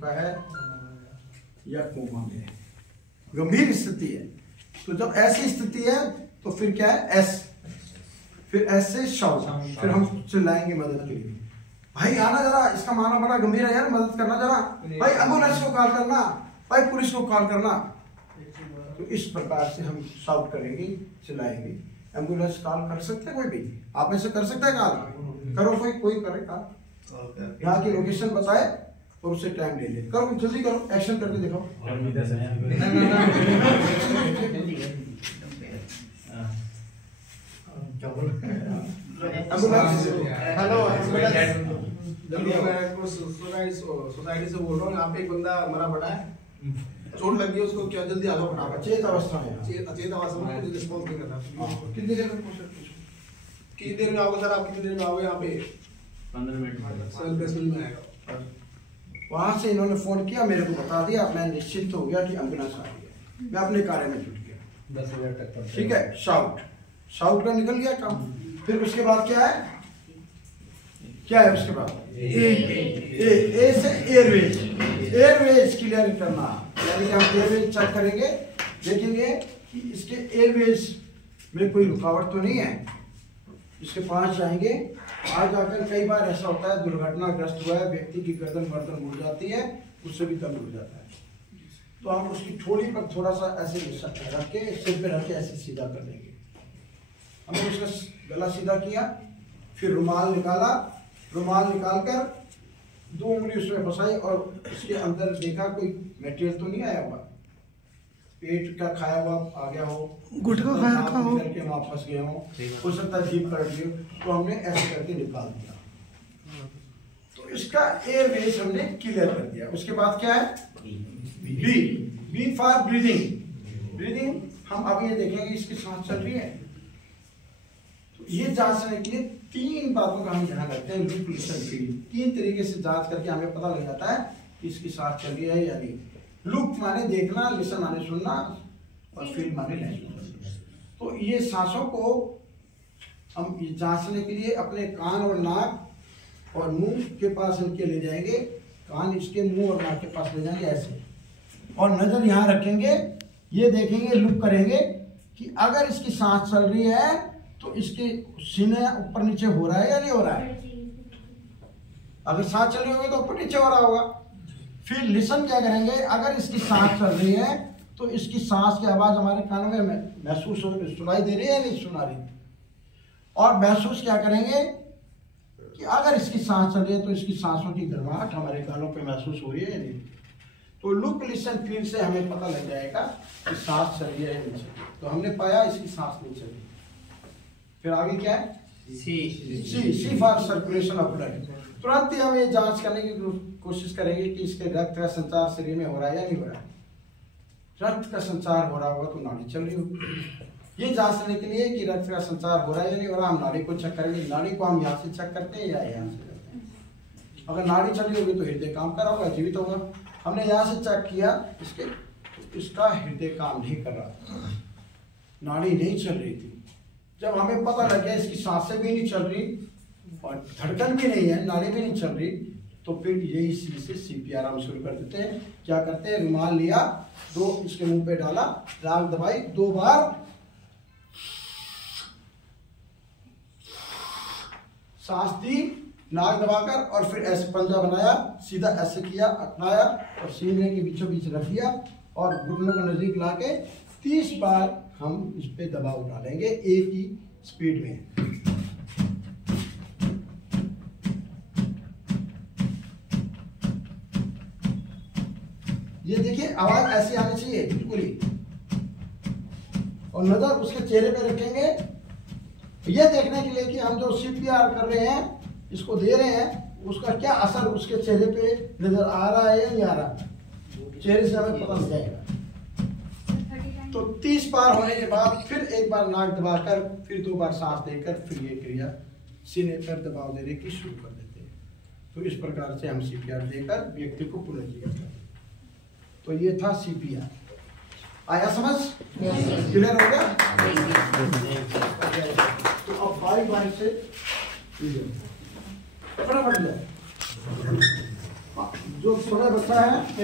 चुका है या कोमा में है, गंभीर स्थिति है। तो जब ऐसी स्थिति है तो फिर क्या है, एस, फिर एस से शाउट, फिर हम चिल्लाएंगे मदद के लिए, भाई आना जरा, इसका माना बड़ा गंभीर है यार, मदद करना जरा, भाई एम्बुलेंस को कॉल करना, भाई पुलिस को कॉल करना। तो इस प्रकार से हम शाउट करेंगे, चिल्लाएंगे। एम्बुलेंस कॉल कर सकते हैं कोई भी, आप में से कर सकता है कॉल, करो, कोई करे कॉल, यहाँ की लोकेशन बताए और उससे टाइम ले ले, करो जल्दी करो, एक्शन करके दिखाओ। हेलो, सोसाइटी से बोल रहा हूँ, यहाँ पे एक बंदा मरा पड़ा है, चोट लगी है उसको, क्या जल्दी आ जाओ फटाफट। अचेत अवस्था में, अचेत अवस्था में, कुछ रिस्पॉन्स नहीं कर रहा। कितनी देर में, कितनी देर में आओगे सर, आप कितनी देर में आओगे यहाँ पे? 15 मिनट सर 10 मिनट में आएगा। वहां से इन्होंने फोन किया, मेरे को बता दिया, मैं निश्चित हो गया कि एम्बुलेंस आ रही है, मैं अपने कार्य में जुट गया। 10,000 तक, ठीक है, शाउट का निकल गया काम। फिर उसके बाद क्या है, क्या है उसके बाद, ए से एयरवेज क्लियर करना, यानी कि हम एयरवेज चेक करेंगे, देखेंगे कि इसके एयरवेज में कोई रुकावट तो नहीं है, इसके पास जाएंगे। आज जाकर कई बार ऐसा होता है, दुर्घटनाग्रस्त हुआ है, व्यक्ति की गर्दन वर्दन मुड़ जाती है, उससे भी दम उड़ जाता है, तो हम उसकी ठोड़ी पर थोड़ा सा ऐसे रख के, सिर पे रख के ऐसे सीधा कर देंगे। हमने उसका गला सीधा किया, फिर रुमाल निकाला, रुमाल निकालकर 2 उंगली उसमें फंसाई और उसके अंदर देखा कोई मटेरियल तो नहीं आया हुआ, पेट का खाया हुआ आ गया हो, गुटखा खाया रखा हो, करके वहाँ फंस गए हो सकता है जीभ कट गई, तो हमने ऐसे करके निकाल दिया। तो इसका एयरवेज हमने क्लियर कर दिया। उसके बाद क्या है, बी फॉर ब्रीदिंग। हम अब ये देखेंगे इसकी सांस चल रही है, तो ये जांचने के लिए 3 बातों का हम ध्यान रखते हैं। लुक, लिसन, फील, 3 तरीके से जांच करके हमें पता लग जाता है कि इसकी सांस चल रही है या नहीं। लुक माने देखना, लिसन माने सुनना, और फील माने नहीं सुनना। तो ये सांसों को हम जांचने के लिए अपने कान और नाक और मुंह के पास इनके ले जाएंगे, कान इसके मुंह और नाक के पास ले जाएंगे ऐसे, और नजर यहाँ रखेंगे, ये देखेंगे, लुक करेंगे कि अगर इसकी सांस चल रही है तो इसके सीने ऊपर नीचे हो रहा है या नहीं हो रहा है। अगर सांस चल रही होगी तो ऊपर नीचे हो रहा होगा। फिर लिसन क्या करेंगे, अगर इसकी सांस चल रही है तो इसकी सांस की आवाज हमारे कानों में महसूस हो, सुनाई दे रही है या नहीं सुना रही। और महसूस क्या करेंगे कि अगर इसकी सांस चल रही है तो इसकी सांसों की गर्माहट हमारे कानों पे महसूस हो रही है या नहीं। तो लुक, लिसन, फील से हमें पता लग जाएगा कि सांस चल रही है या नहीं चल रही। तो हमने पाया इसकी सांस नहीं चल रही। फिर आगे क्या है, सी फॉर सर्कुलेशन ऑफ ब्लड। तुरंत ही हम ये जांच करने की कोशिश करेंगे कि इसके रक्त का संचार शरीर में हो रहा है या नहीं हो रहा है। रक्त का संचार हो रहा होगा तो नाड़ी चल रही होगी। ये जांचने के लिए कि रक्त का संचार हो रहा है या नहीं हो रहा, हम नाड़ी को चेक करेंगे। नाड़ी को हम यहाँ से चेक करते हैं या यहाँ से करते हैं। अगर नाड़ी चल रही होगी तो हृदय काम कर रहा होगा, जीवित होगा। हमने यहाँ से चेक किया इसके, इसका हृदय काम नहीं कर रहा, नाड़ी नहीं चल रही थी। जब हमें पता लग गया इसकी सांसें भी नहीं चल रही और धड़कन भी नहीं है, नाड़ी भी नहीं चल रही, तो फिर यही चीज से CPR हम शुरू कर देते हैं। क्या करते हैं, रुमाल लिया, 2 इसके मुंह पे डाला, नाक दबाई, 2 बार सांस दी, नाक दबाकर, और फिर ऐसे पंजा बनाया, सीधा ऐसे किया, अपनाया और सीने के बीचों बीच रख दिया और घुटनों को नजदीक लाके 30 बार हम इस पे दबाव डालेंगे एक ही स्पीड में। ये देखिए आवाज ऐसी आनी चाहिए बिल्कुल ही, और नजर उसके चेहरे पे रखेंगे ये देखने के लिए कि हम जो CPR कर रहे हैं, इसको दे रहे हैं, उसका क्या असर उसके चेहरे पे नजर आ रहा है या नहीं आ रहा। चेहरे से हमें पता लग जाएगा। तो 30 बार होने के बाद फिर एक बार नाक दबाकर, फिर 2 बार सांस देकर, फिर ये क्रिया सीने पर दबाव देने की शुरू कर देते हैं। तो इस प्रकार से हम CPR देकर व्यक्ति को पुनर्जीवित करते हैं। तो ये था CPR। आया समझ, क्लियर हो गया। तो अब बारी से फटाफट जो समय बचा है